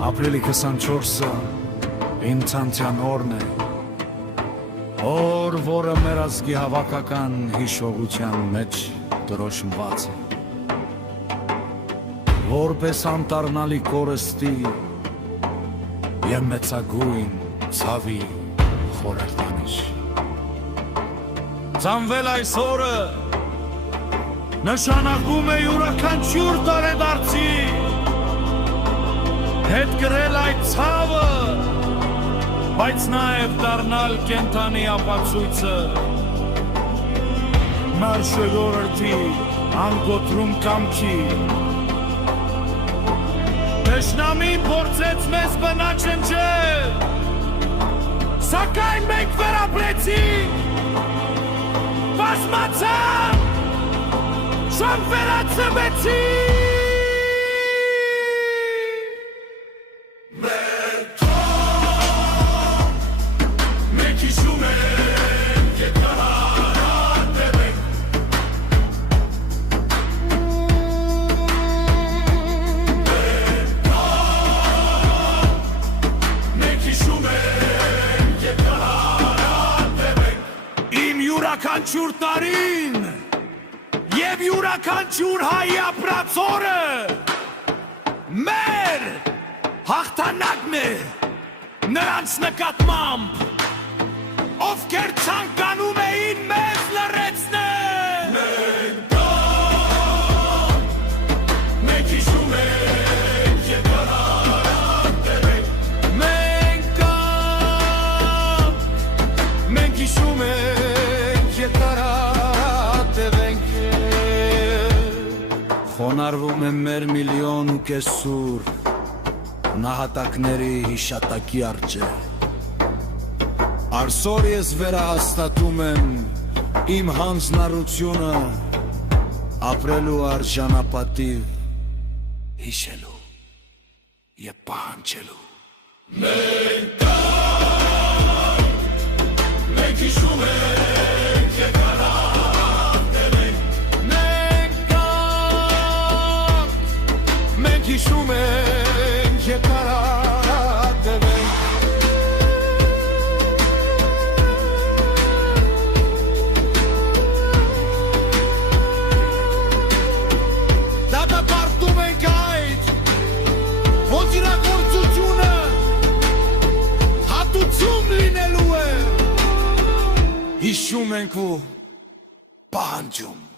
Ապրիլի 24-ը ինձանցյան օրն է, օր, որը մեր ազգի հավաքական հիշողության մեջ դրոշմված է, որպես անտառնալի կորստի և մեծագույն ցավի խորհրդանիշ։ Ծնվել այս օրը նշանակում է յուրաքանչյուր տարեդարձի հետ գրել այդ ցավը, բայց նաև դառնալ կենդանի ապացույցը մեր շեգորրթի անգոտրում կամքի։ Թշնամին փորձեց մեզ բնաչնչել, սակայն մենք վերապրեցինք, բազմացանք, շան վերացվեցինք։ Յուրաքանչյուր տարին և յուրաքանչյուր հայ ապրած օրը մեր հաղթանակն է նրանց նկատմամբ, ովքեր ցանկանում էին մեզ լռեցնել։ Մենք կան, մենք հիշում ենք և կհարատենք։ Մենք կան, մենք հիշում ենք խոնարհվում է մեր միլիոն ու կեսուր նահատակների հիշատակի առջև։ Այսօր ես վերահաստատում եմ իմ հանձնառությունը ապրելու արժանապատիվ հիշելու և պահանջելու։ Մենք կան, մենք հիշում ենք և հիշում ենք և կարատևենք։ Դատապարտում ենք այդ, ոնց իրագործությունը հատուցում լինելու է։ Հիշում ենք ու պահանջում։